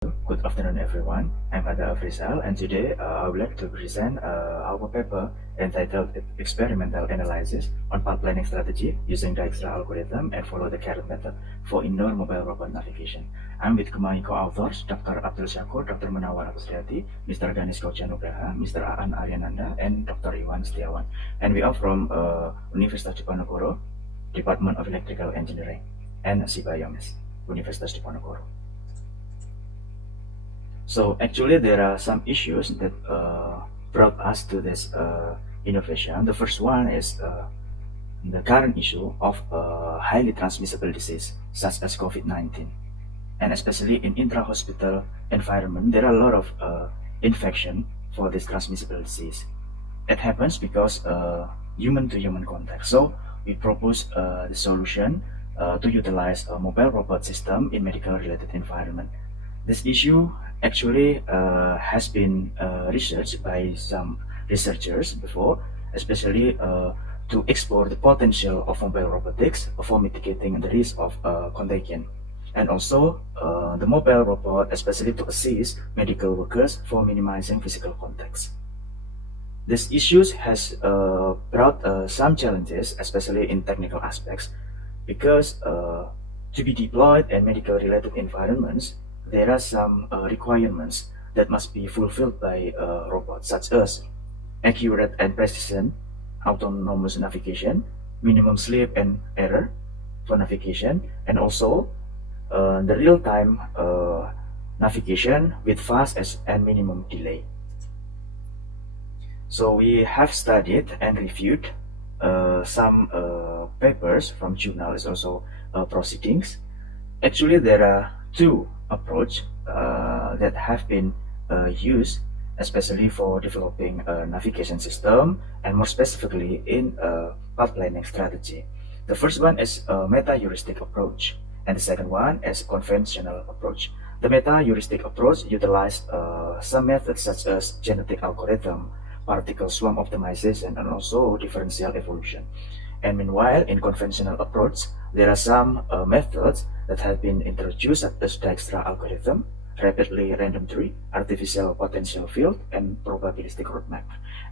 Good afternoon, everyone. I'm Hadha Afrisal, and today I would like to present our paper entitled Experimental Analysis on Path Planning Strategy using Dijkstra algorithm and follow the carrot method for indoor mobile robot navigation. I'm with my co-authors, Dr. Syakur, Dr. Riyadi, Mr. Nugraha, Mr. Nanda, and Dr. Setiawan. And we are from Universitas Diponegoro, Department of Electrical Engineering, and Sibayomes, Universitas Diponegoro. So actually there are some issues that brought us to this innovation. The first one is the current issue of highly transmissible disease such as COVID-19. And especially in intra-hospital environment, there are a lot of infection for this transmissible disease. It happens because human-to-human contact. So we propose the solution to utilize a mobile robot system in medical-related environment. This issue actually has been researched by some researchers before, especially to explore the potential of mobile robotics for mitigating the risk of contagion, and also the mobile robot especially to assist medical workers for minimizing physical contacts. This issues has brought some challenges, especially in technical aspects, because to be deployed in medical-related environments, there are some requirements that must be fulfilled by robots, such as accurate and precision autonomous navigation, minimum slip and error for navigation, and also the real-time navigation with fast and minimum delay. So we have studied and reviewed some papers from journals, also proceedings. Actually, there are two approach that have been used, especially for developing a navigation system and more specifically in path planning strategy. The first one is a meta-heuristic approach, and the second one is conventional approach. The meta-heuristic approach utilizes some methods such as genetic algorithm, particle swarm optimization, and also differential evolution. And meanwhile, in conventional approach, there are some methods that have been introduced such as Dijkstra algorithm, rapidly random tree, artificial potential field, and probabilistic roadmap.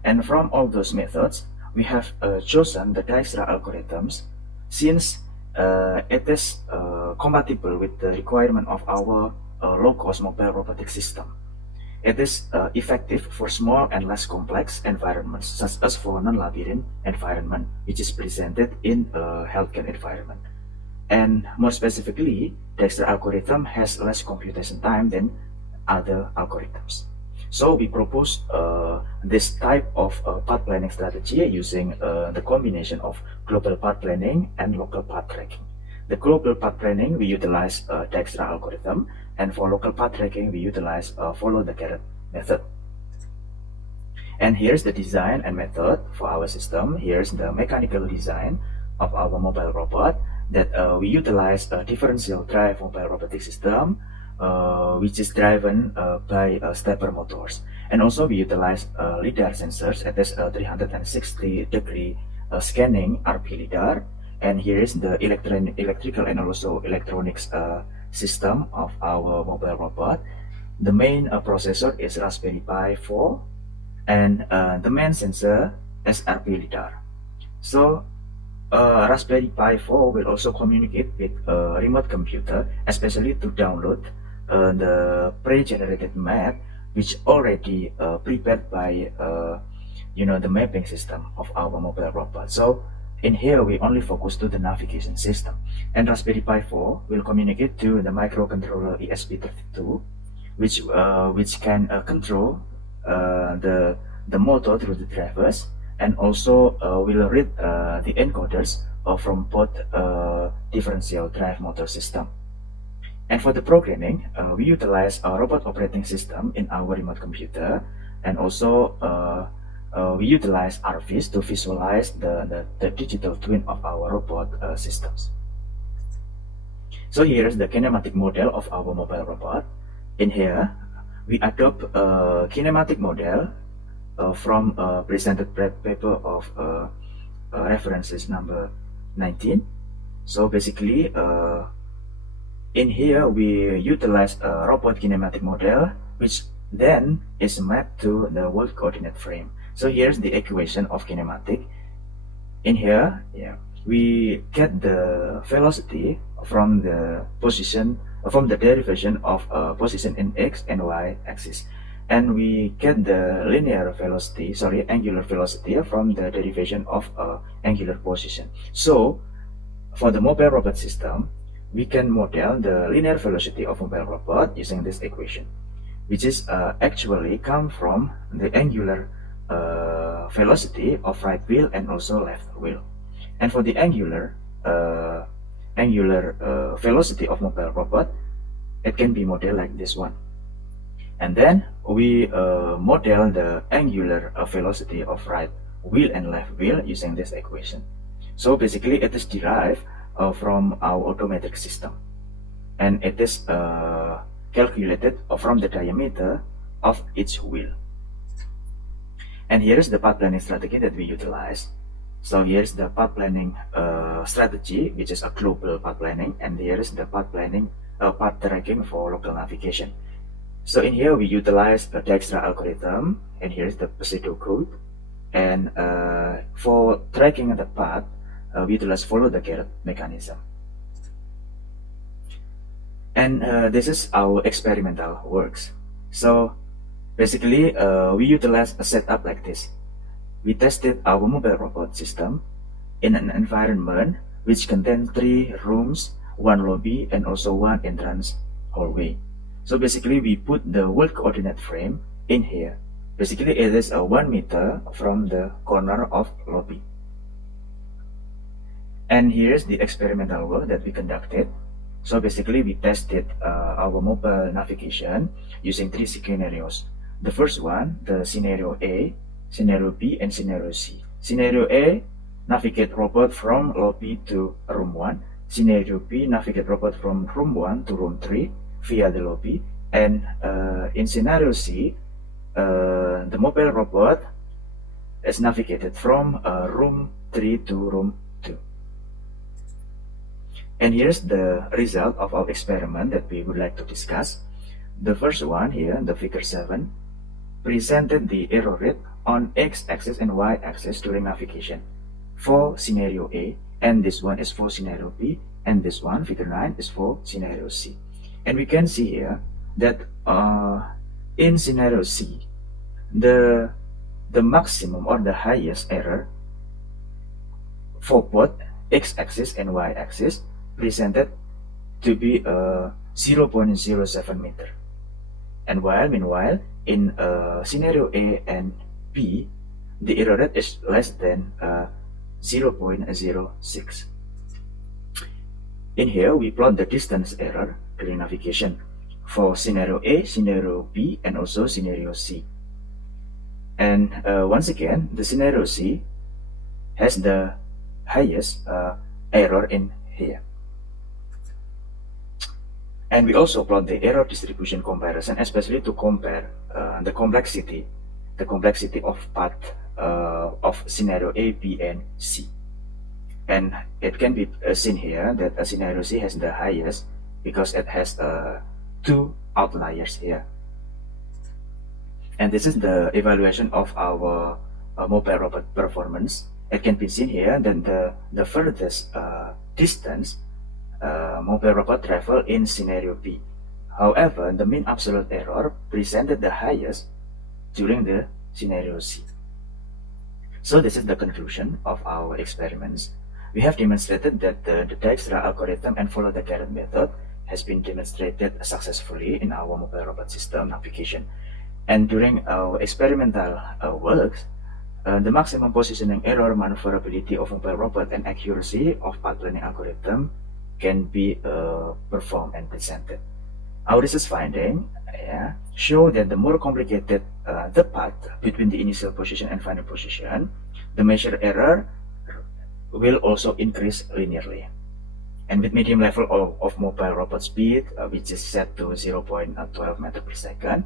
And from all those methods, we have chosen the Dijkstra algorithms since it is compatible with the requirement of our low-cost mobile robotic system. It is effective for small and less complex environments, such as for non-labyrinth environment, which is presented in a healthcare environment. And more specifically, Dijkstra algorithm has less computation time than other algorithms. So we propose this type of path planning strategy using the combination of global path planning and local path tracking. The global path planning, we utilize Dijkstra algorithm, and for local path tracking, we utilize follow the carrot method. And here's the design and method for our system. Here's the mechanical design of our mobile robot that we utilize a differential drive mobile robotic system, which is driven by stepper motors. And also we utilize LiDAR sensors at this 360-degree scanning RP LiDAR. And here is the electrical and also electronics system of our mobile robot. The main processor is Raspberry Pi 4, and the main sensor is RP LiDAR. So Raspberry Pi 4 will also communicate with a remote computer, especially to download the pre-generated map, which already prepared by the mapping system of our mobile robot. So in here, we only focus to the navigation system, and Raspberry Pi 4 will communicate to the microcontroller ESP32, which can control the motor through the drivers, and also will read the encoders from both differential drive motor system. And for the programming, we utilize a robot operating system in our remote computer, and also we utilize RVs to visualize the digital twin of our robot systems. So here is the kinematic model of our mobile robot. In here, we adopt a kinematic model from a presented paper of references number 19. So basically, In here, we utilize a robot kinematic model, which then is mapped to the world coordinate frame. So here's the equation of kinematic. In here, we get the velocity from the position, from the derivation of position in x and y axis, and we get the linear velocity, angular velocity from the derivation of angular position. So for the mobile robot system, we can model the linear velocity of mobile robot using this equation, which is actually come from the angular velocity of right wheel and also left wheel. And for the angular velocity of mobile robot, it can be modeled like this one. And then we model the angular velocity of right wheel and left wheel using this equation. So basically, it is derived from our automatic system, and it is calculated from the diameter of each wheel. And here is the path planning strategy that we utilize. So here is the path planning strategy, which is a global path planning, and here is the path planning path tracking for local navigation. So in here we utilize the Dijkstra algorithm, and here is the pseudo code. And for tracking the path, we utilize follow the carrot mechanism. And this is our experimental works. So basically, we utilize a setup like this. We tested our mobile robot system in an environment which contains 3 rooms, 1 lobby, and also 1 entrance hallway. So basically, we put the world coordinate frame in here. Basically, it is 1 meter from the corner of lobby. And here's the experimental work that we conducted. So basically, we tested our mobile navigation using 3 scenarios. The first one, the scenario A, scenario B, and scenario C. Scenario A, navigate robot from lobby to room 1. Scenario B, navigate robot from room 1 to room 3 via the lobby. And in scenario C, the mobile robot is navigated from room 3 to room 2. And here's the result of our experiment that we would like to discuss. The first one here, the figure 7, presented the error rate on x-axis and y-axis during navigation for scenario A, and this one is for scenario B, and this one, figure 9, is for scenario C. And we can see here that in scenario C, the maximum or the highest error for both x-axis and y-axis presented to be 0.07 meter. And meanwhile, in scenario A and B, the error rate is less than 0.06. In here, we plot the distance error during navigation for scenario A, scenario B, and also scenario C. And once again, the scenario C has the highest error in here. And we also plot the error distribution comparison, especially to compare the complexity of path of scenario A, B, and C. And it can be seen here that scenario C has the highest because it has 2 outliers here. And this is the evaluation of our mobile robot performance. It can be seen here that the furthest distance mobile robot travel in scenario B. However, the mean absolute error presented the highest during the scenario C. So this is the conclusion of our experiments. We have demonstrated that the Dijkstra algorithm and follow the carrot method has been demonstrated successfully in our mobile robot system application. And during our experimental works, the maximum positioning error, maneuverability of mobile robot, and accuracy of path planning algorithm can be performed and presented. Our research finding show that the more complicated the path between the initial position and final position, the measured error will also increase linearly. And with medium level of mobile robot speed, which is set to 0.12 meter per second,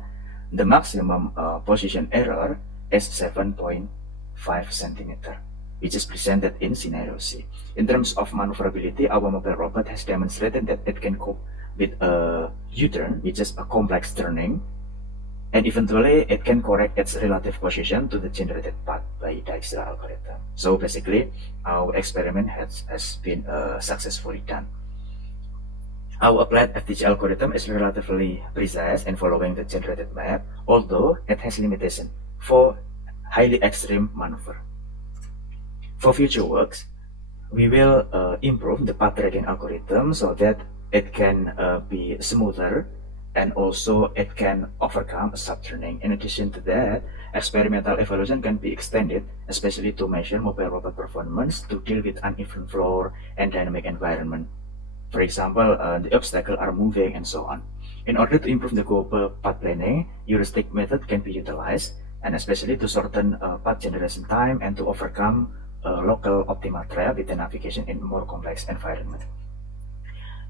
the maximum position error is 7.5 centimeter, which is presented in scenario C. In terms of maneuverability, our mobile robot has demonstrated that it can cope with a U-turn, which is a complex turning, and eventually it can correct its relative position to the generated path by Dijkstra algorithm. So basically, our experiment has been successfully done. Our applied FTG algorithm is relatively precise in following the generated map, although it has limitation for highly extreme maneuver. For future works, we will improve the path tracking algorithm so that it can be smoother, and also it can overcome subturning. In addition to that, experimental evaluation can be extended, especially to measure mobile robot performance to deal with uneven floor and dynamic environment. For example, the obstacles are moving and so on. In order to improve the global path planning, heuristic method can be utilized, and especially to shorten path generation time and to overcome local optimal trail with the navigation in more complex environment.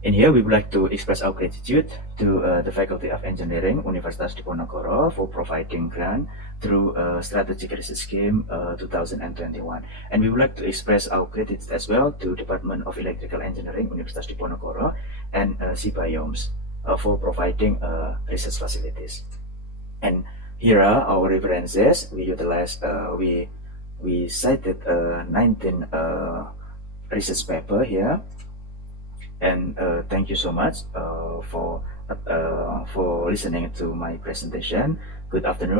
In here, we would like to express our gratitude to the Faculty of Engineering, Universitas Diponegoro, for providing grant through Strategic Research Scheme 2021. And we would like to express our gratitude as well to Department of Electrical Engineering, Universitas Diponegoro, and CBiomes for providing research facilities. And here are our references. We utilized, we cited 19 research paper here. And thank you so much for listening to my presentation. Good afternoon.